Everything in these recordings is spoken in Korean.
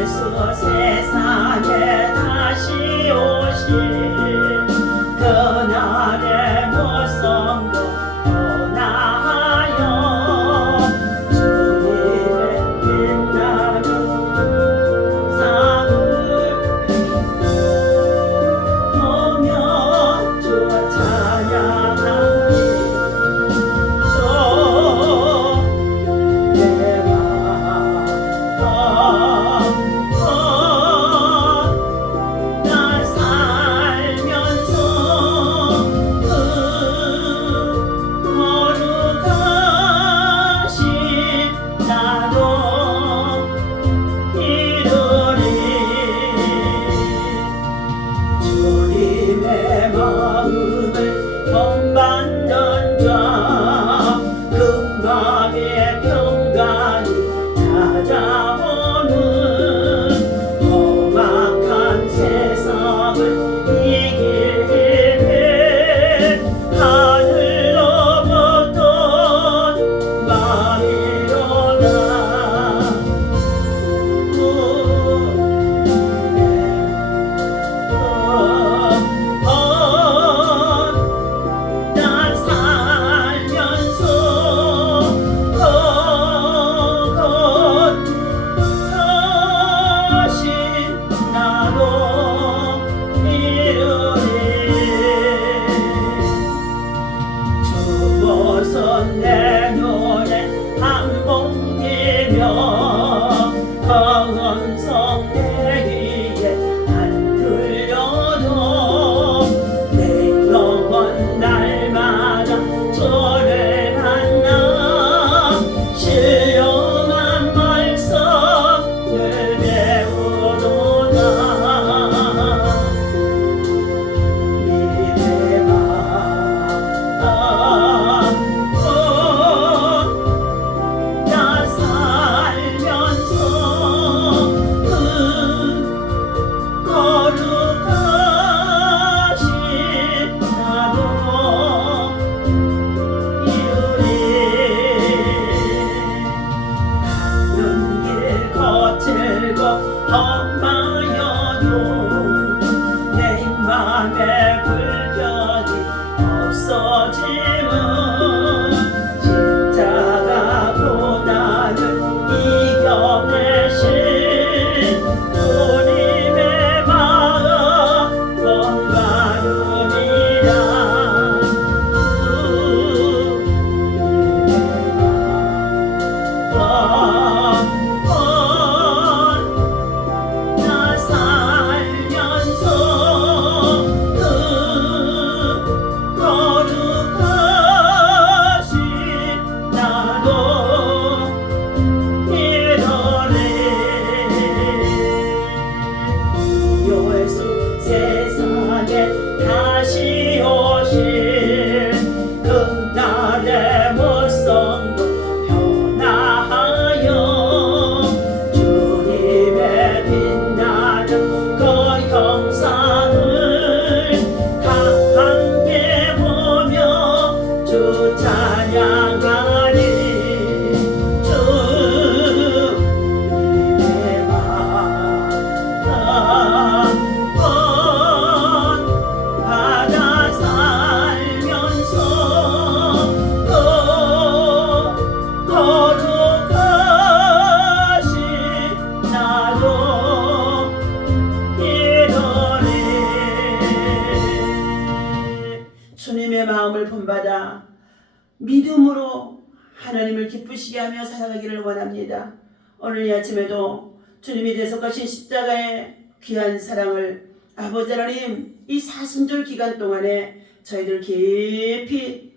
예수 세상에 다시 오실 그날의 모성도 변화하여 주님의 빛나는 삶을 보며 주 찬양하리 날 살면서 거룩하신 나도 이루리 주님의 마음을 본받는 자 그 마음의 평강이 찾아오는 험악한 세상을 이길 힘에 하늘로부터 마음이로다 난 살면서 거룩하신 나도 이루리 주보선 내 눈에 한복이며 거은성 내 귀에 안 들려도 내 영혼 날마다 주를 만나 신령한 말씀을 배우노라 믿음의 마음 나 살면서 거룩하신 나도 이루리 가는 길 거칠고 험하여도 내 맘에 불편이 없어짐은 십자가보다는 이겨내신 주님의 마음 본받으리라 나 살면서 거룩하신 나도 이루리 예수 세상에 다시 오실 그날의 모성도 변화하여 주님의 빛나는 그 형상을 다 함께 보며 주 찬양하리 주님의 마음 받아 살면서 거룩하신 나도 이루리 주님의 마음을 본받아 믿음으로 하나님을 기쁘시게 하며 살아가기를 원합니다. 오늘 이 아침에도 주님이 대속하신 십자가의 귀한 사랑을 아버지 하나님 이 사순절 기간 동안에 저희들 깊이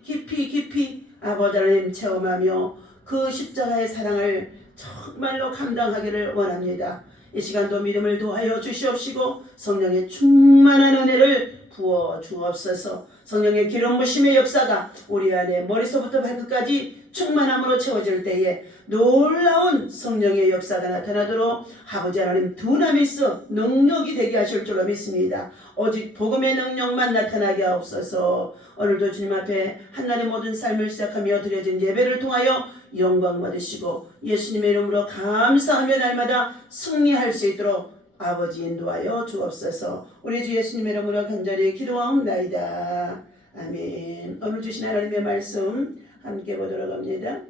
아버지 하나님 체험하며 그 십자가의 사랑을 정말로 감당하기를 원합니다. 이 시간도 믿음을 도하여 주시옵시고 성령의 충만한 은혜를 부어 주옵소서. 성령의 기름 부심의 역사가 우리 안에 머리서부터 발끝까지 충만함으로 채워질 때에 놀라운 성령의 역사가 나타나도록 아버지 하나님 두나미스 능력이 되게 하실 줄로 믿습니다. 오직 복음의 능력만 나타나게 하옵소서. 오늘도 주님 앞에 한날의 모든 삶을 시작하며 드려진 예배를 통하여 영광 받으시고 예수님의 이름으로 감사하며 날마다 승리할 수 있도록 아버지 인도하여 주옵소서. 우리 주 예수님의 이름으로 간절히 기도하옵나이다. 아멘. 오늘 주신 하나님의 말씀 함께 보도록 합니다.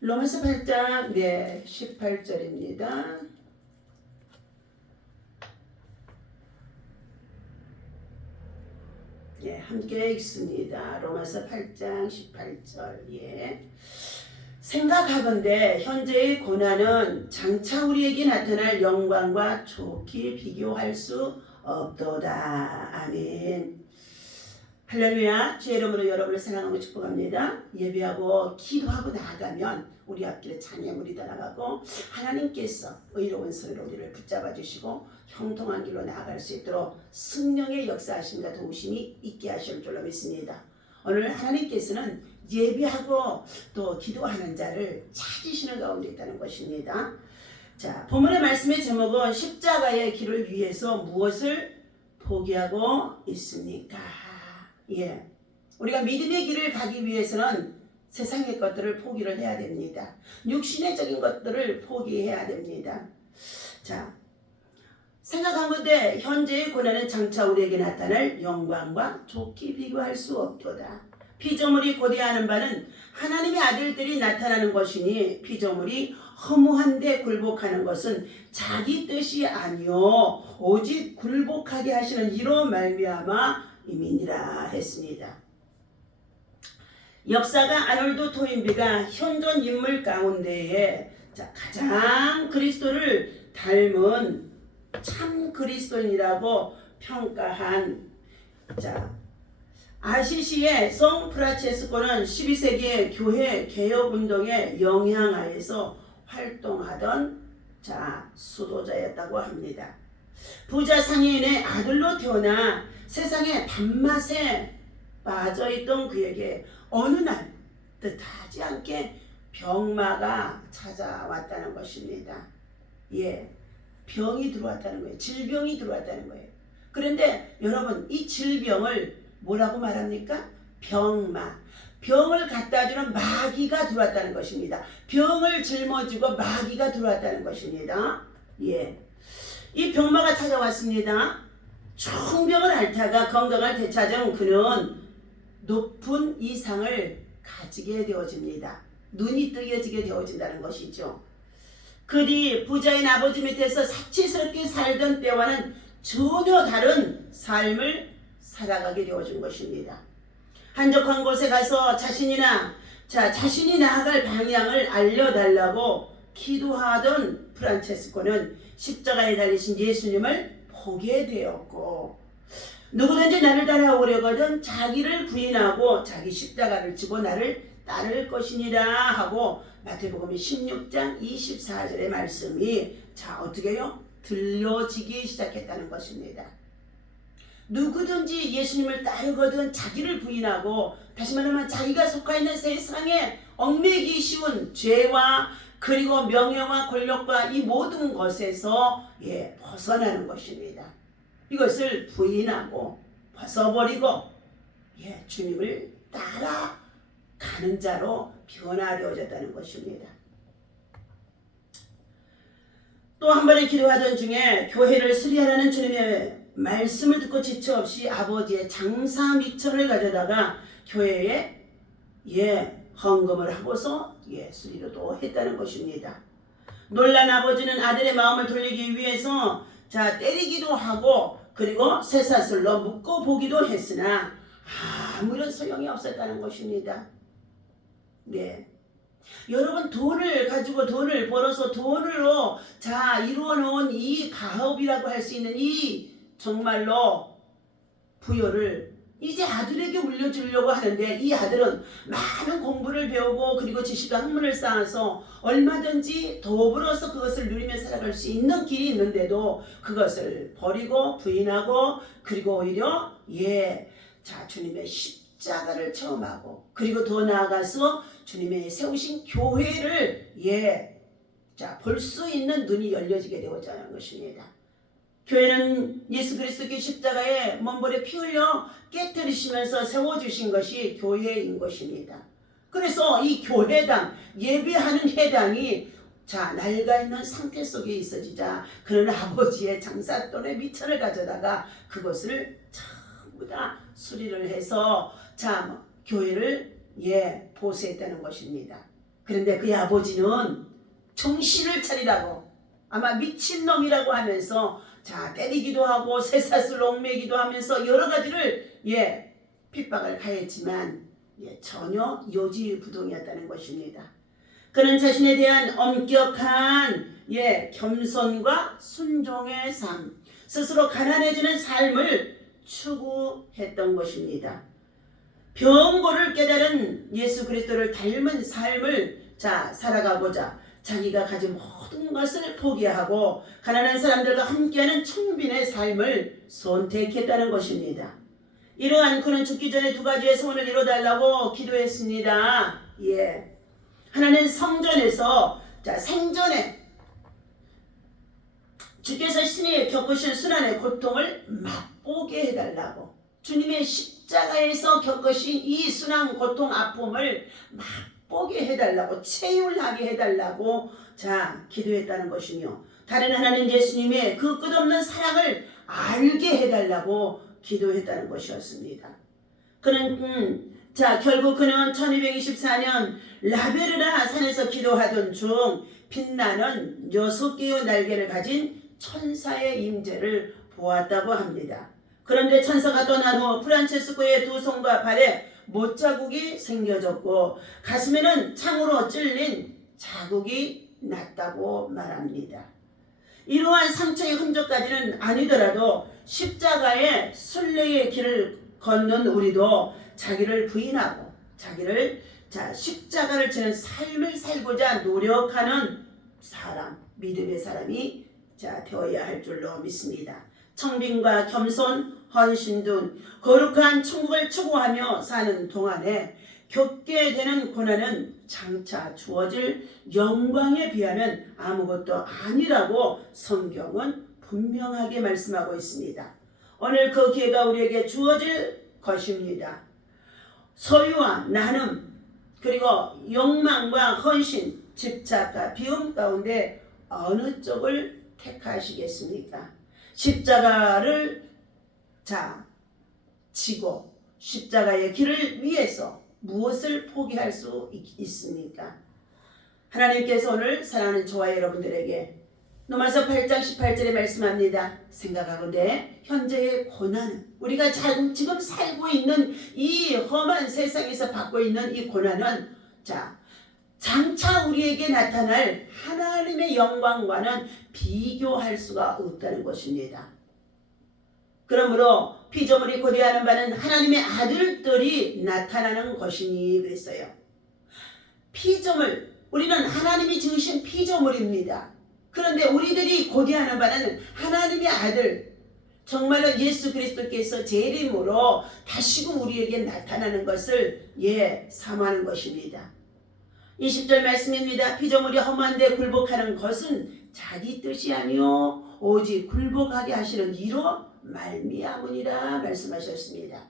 로마서 8장 18절입니다. 함께 읽습니다. 로마서 8장 18절. 생각하건대 현재의 고난은 장차 우리에게 나타날 영광과 좋게 비교할 수 없도다. 아멘. 할렐루야. 주의 이름으로 여러분을 사랑하고 축복합니다. 예배하고 기도하고 나아가면 우리 앞길에 찬양물이 따라가고 하나님께서 의로운 손으로 우리를 붙잡아 주시고 형통한 길로 나아갈 수 있도록 성령의 역사하심과 도우심이 있게 하실 줄로 믿습니다. 오늘 하나님께서는 예배하고 또 기도하는 자를 찾으시는 가운데 있다는 것입니다. 자, 본문의 말씀의 제목은 십자가의 길을 위해서 무엇을 포기하고 있습니까? 우리가 믿음의 길을 가기 위해서는 세상의 것들을 포기를 해야 됩니다. 육신의적인 것들을 포기해야 됩니다. 자, 생각하건대 현재의 고난은 장차 우리에게 나타날 영광과 좋게 비교할 수 없도다. 피조물이 고대하는 바는 하나님의 아들들이 나타나는 것이니 피조물이 허무한데 굴복하는 것은 자기 뜻이 아니요 오직 굴복하게 하시는 이로 말미암아 이민이라 했습니다. 역사가 아놀드 토인비가 현존 인물 가운데에 가장 그리스도를 닮은 참 그리스도인이라고 평가한 아시시의 성 프란체스코는 12세기의 교회 개혁운동의 영향하에서 활동하던 수도자였다고 합니다. 부자 상인의 아들로 태어나 세상의 단맛에 빠져있던 그에게 어느 날 뜻하지 않게 병마가 찾아왔다는 것입니다. 병이 들어왔다는 거예요. 질병이 들어왔다는 거예요. 그런데 여러분, 이 질병을 뭐라고 말합니까? 병마. 병을 갖다주는 마귀가 들어왔다는 것입니다. 병을 짊어지고 마귀가 들어왔다는 것입니다. 이 병마가 찾아왔습니다. 총병을 앓다가 건강을 되찾은 그는 높은 이상을 가지게 되어집니다. 눈이 뜨여지게 되어진다는 것이죠. 그리 부자인 아버지 밑에서 사치스럽게 살던 때와는 전혀 다른 삶을 살아가게 되어진 것입니다. 한적한 곳에 가서 자신이 나아갈 방향을 알려달라고 기도하던 프란체스코는 십자가에 달리신 예수님을 보게 되었고, 누구든지 나를 따라오려거든 자기를 부인하고 자기 십자가를 지고 나를 따를 것이니라 하고 마태복음 16장 24절의 말씀이 어떻게 해요? 들려지기 시작했다는 것입니다. 누구든지 예수님을 따르거든 자기를 부인하고, 다시 말하면 자기가 속해 있는 세상에 얽매기 쉬운 죄와 그리고 명예와 권력과 이 모든 것에서 벗어나는 것입니다. 이것을 부인하고 벗어버리고 주님을 따라가는 자로 변화되어졌다는 것입니다. 또 한 번의 기도하던 중에 교회를 수리하라는 주님의 말씀을 듣고 지체 없이 아버지의 장사 미천을 가져다가 교회에 헌금을 하고서 수리를 또 했다는 것입니다. 놀란 아버지는 아들의 마음을 돌리기 위해서 때리기도 하고 그리고 쇠사슬로 묶어 보기도 했으나 아무런 소용이 없었다는 것입니다. 여러분, 돈을 가지고 돈을 벌어서 돈으로 이루어 놓은 이 가업이라고 할 수 있는 이 정말로 부여를 이제 아들에게 물려주려고 하는데, 이 아들은 많은 공부를 배우고 그리고 지식과 학문을 쌓아서 얼마든지 더불어서 그것을 누리며 살아갈 수 있는 길이 있는데도 그것을 버리고 부인하고 그리고 오히려 주님의 십자가를 체험하고 그리고 더 나아가서 주님의 세우신 교회를 볼 수 있는 눈이 열려지게 되었다는 것입니다. 교회는 예수 그리스도의 십자가에 먼벌에 피 흘려 깨뜨리시면서 세워주신 것이 교회인 것입니다. 그래서 이 교회당, 예배하는 해당이 낡아 있는 상태 속에 있어지자 그런 아버지의 장삿돈에 미천을 가져다가 그것을 전부 다 수리를 해서 교회를 보수했다는 것입니다. 그런데 그의 아버지는 정신을 차리라고 아마 미친놈이라고 하면서 때리기도 하고 쇠사슬 옥매기도 하면서 여러 가지를 핍박을 가했지만 전혀 요지부동이었다는 것입니다. 그는 자신에 대한 엄격한 겸손과 순종의 삶, 스스로 가난해지는 삶을 추구했던 것입니다. 병고를 깨달은 예수 그리스도를 닮은 삶을 살아가고자 자기가 가진 모든 것을 포기하고 가난한 사람들과 함께하는 청빈의 삶을 선택했다는 것입니다. 이러한 그는 죽기 전에 두 가지의 소원을 이뤄달라고 기도했습니다. 하나는 성전에서 생전에 주께서 신이 겪으신 순환의 고통을 맛보게 해달라고, 주님의 십자가에서 겪으신 이 순환 고통 아픔을 맛보게 해달라고, 체휼하게 해달라고 기도했다는 것이며, 다른 하나님 예수님의 그 끝없는 사랑을 알게 해달라고 기도했다는 것이었습니다. 그는 결국 그는 1224년 라베르나 산에서 기도하던 중 빛나는 6개의 날개를 가진 천사의 임재를 보았다고 합니다. 그런데 천사가 떠난 후 프란체스코의 두 손과 발에 못자국이 생겨졌고 가슴에는 창으로 찔린 자국이 났다고 말합니다. 이러한 상처의 흔적까지는 아니더라도 십자가의 순례의 길을 걷는 우리도 자기를 부인하고 자기를 십자가를 지는 삶을 살고자 노력하는 사람, 믿음의 사람이 되어야 할 줄로 믿습니다. 청빈과 겸손, 헌신 등 거룩한 천국을 추구하며 사는 동안에 겪게 되는 고난은 장차 주어질 영광에 비하면 아무것도 아니라고 성경은 분명하게 말씀하고 있습니다. 오늘 그 기회가 우리에게 주어질 것입니다. 소유와 나눔, 그리고 욕망과 헌신, 집착과 비움 가운데 어느 쪽을 택하시겠습니까? 십자가를 지고 십자가의 길을 위해서 무엇을 포기할 수 있습니까? 하나님께서 오늘 사랑하는 저와 여러분들에게 로마서 8장 18절에 말씀합니다. 생각하건대 현재의 고난은, 우리가 지금 살고 있는 이 험한 세상에서 받고 있는 이 고난은 장차 우리에게 나타날 하나님의 영광과는 비교할 수가 없다는 것입니다. 그러므로 피조물이 고대하는 바는 하나님의 아들들이 나타나는 것이니 그랬어요. 피조물, 우리는 하나님이 지으신 피조물입니다. 그런데 우리들이 고대하는 바는 하나님의 아들, 정말로 예수 그리스도께서 재림으로 다시금 우리에게 나타나는 것을 사모하는 것입니다. 20절 말씀입니다. 피조물이 험한데 굴복하는 것은 자기 뜻이 아니요 오직 굴복하게 하시는 이로 말미암으니라 말씀하셨습니다.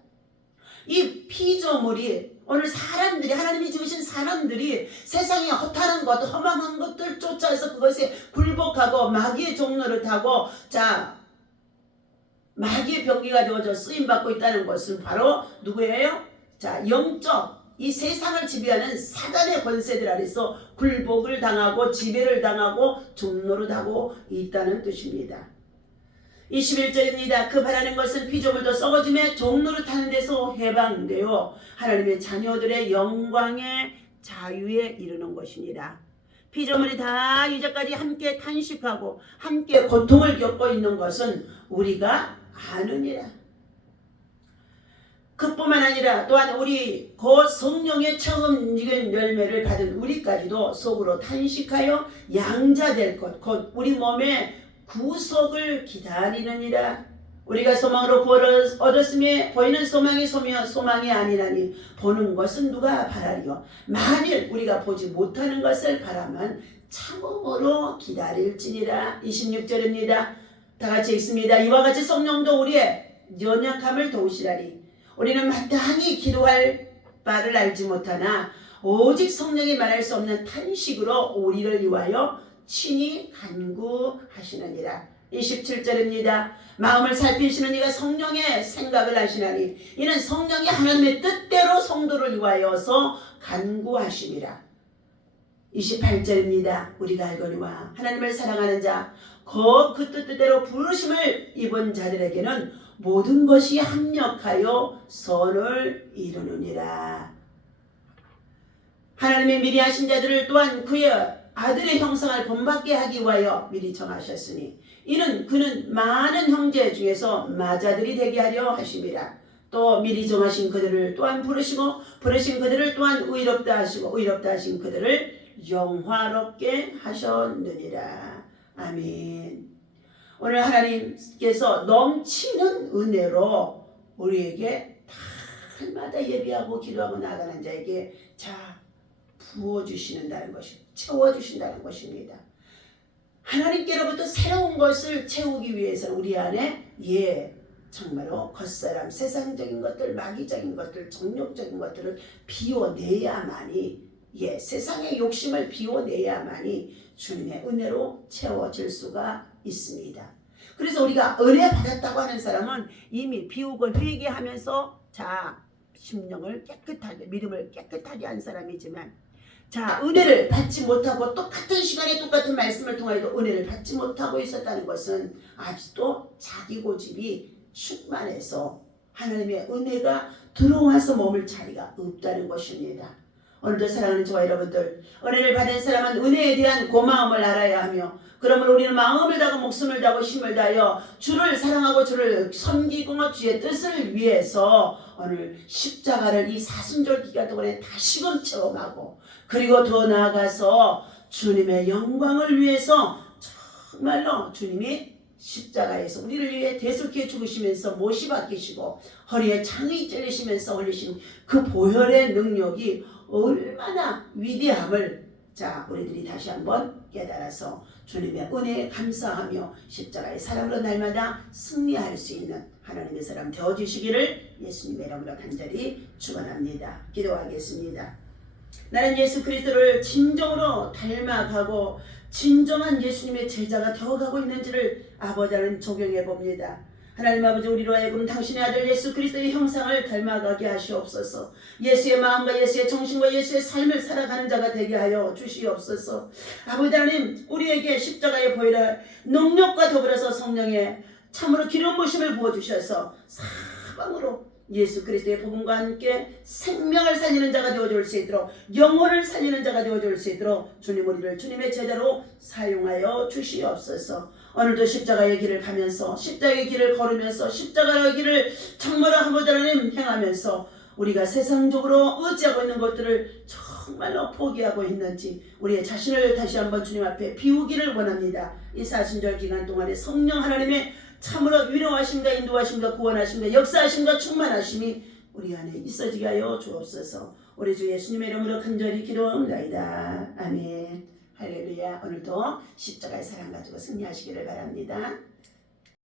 이 피조물이, 오늘 사람들이, 하나님이 지으신 사람들이 세상에 허탄한 것, 험한 것들 쫓아서 그것에 굴복하고 마귀의 종로를 타고 마귀의 병기가 되어져 쓰임받고 있다는 것은 바로 누구예요? 영적, 이 세상을 지배하는 사단의 권세들 아래서 굴복을 당하고 지배를 당하고 종로를 타고 있다는 뜻입니다. 21절입니다. 그 바라는 것은 피조물도 썩어짐에 종로를 타는 데서 해방되어 하나님의 자녀들의 영광의 자유에 이르는 것입니다. 피조물이 다 이제까지 함께 탄식하고 함께 고통을 겪고 있는 것은 우리가 아느니라. 그뿐만 아니라 또한 우리 곧 성령의 처음 익은 열매를 받은 우리까지도 속으로 탄식하여 양자될 것, 곧 우리 몸의 구속을 기다리느니라. 우리가 소망으로 구원을 얻었으며 보이는 소망이 소망이 아니라니 보는 것은 누가 바라리요. 만일 우리가 보지 못하는 것을 바라면 참음으로 기다릴지니라. 26절입니다. 다같이 읽습니다. 이와 같이 성령도 우리의 연약함을 도우시라니 우리는 마땅히 기도할 바를 알지 못하나 오직 성령이 말할 수 없는 탄식으로 우리를 위하여 친히 간구하시느니라. 27절입니다. 마음을 살피시는 이가 성령의 생각을 하시나니 이는 성령이 하나님의 뜻대로 성도를 위하여서 간구하심이라. 28절입니다. 우리가 알거니와 하나님을 사랑하는 자 곧 그 뜻대로 부르심을 입은 자들에게는 모든 것이 합력하여 선을 이루느니라. 하나님의 미리 하신 자들을 또한 그의 아들의 형상을 본받게 하기 위하여 미리 정하셨으니 이는 그는 많은 형제 중에서 마자들이 되게 하려 하심이라. 또 미리 정하신 그들을 또한 부르시고 부르신 그들을 또한 의롭다 하시고 의롭다 하신 그들을 영화롭게 하셨느니라. 아멘. 오늘 하나님께서 넘치는 은혜로 우리에게 날마다 예배하고 기도하고 나가는 자에게 부어주신다는 것이 채워주신다는 것입니다. 하나님께로부터 새로운 것을 채우기 위해서 우리 안에 정말로 겉사람, 세상적인 것들, 마귀적인 것들, 정욕적인 것들을 비워내야만이 세상의 욕심을 비워내야만이 주님의 은혜로 채워질 수가 있습니다. 그래서 우리가 은혜 받았다고 하는 사람은 이미 비우고 회개하면서 심령을 깨끗하게 믿음을 깨끗하게 한 사람이지만 은혜를 받지 못하고 똑같은 시간에 똑같은 말씀을 통하여도 은혜를 받지 못하고 있었다는 것은 아직도 자기 고집이 충만해서 하나님의 은혜가 들어와서 머물 자리가 없다는 것입니다. 오늘도 사랑하는 저와 여러분들, 은혜를 받은 사람은 은혜에 대한 고마움을 알아야 하며 그러므로 우리는 마음을 다하고 목숨을 다하고 힘을 다하여 주를 사랑하고 주를 섬기고 주의 뜻을 위해서 오늘 십자가를 이 사순절 기간 동안에 다시금 체험하고 그리고 더 나아가서 주님의 영광을 위해서 정말로 주님이 십자가에서 우리를 위해 대속해 죽으시면서 못이 박히시고 허리에 창이 찔리시면서 흘리신 그 보혈의 능력이 얼마나 위대함을 우리들이 다시 한번 깨달아서 주님의 은혜에 감사하며 십자가의 사랑으로 날마다 승리할 수 있는 하나님의 사람 되어주시기를 예수님의 이름으로 간절히 축원합니다. 기도하겠습니다. 나는 예수 그리스도를 진정으로 닮아가고 진정한 예수님의 제자가 되어가고 있는지를 아버지는 적용해 봅니다. 하나님 아버지, 우리로 하여금 당신의 아들 예수 그리스도의 형상을 닮아가게 하시옵소서. 예수의 마음과 예수의 정신과 예수의 삶을 살아가는 자가 되게 하여 주시옵소서. 아버지 하나님, 우리에게 십자가의 보혈의 능력과 더불어서 성령의 참으로 기름 부으심을 부어주셔서 사방으로 예수 그리스도의 복음과 함께 생명을 살리는 자가 되어줄 수 있도록, 영혼을 살리는 자가 되어줄 수 있도록 주님 우리를 주님의 제자로 사용하여 주시옵소서. 오늘도 십자가의 길을 가면서 십자가의 길을 걸으면서 십자가의 길을 정말로 아버지 하나님 행하면서 우리가 세상적으로 의지하고 있는 것들을 정말로 포기하고 있는지 우리의 자신을 다시 한번 주님 앞에 비우기를 원합니다. 이 사순절 기간 동안에 성령 하나님의 참으로 위로하심과 인도하심과 구원하심과 역사하심과 충만하심이 우리 안에 있어지게 하여 주옵소서. 우리 주 예수님의 이름으로 간절히 기도하옵나이다. 아멘. 할렐루야. 오늘도 십자가의 사랑 가지고 승리하시기를 바랍니다.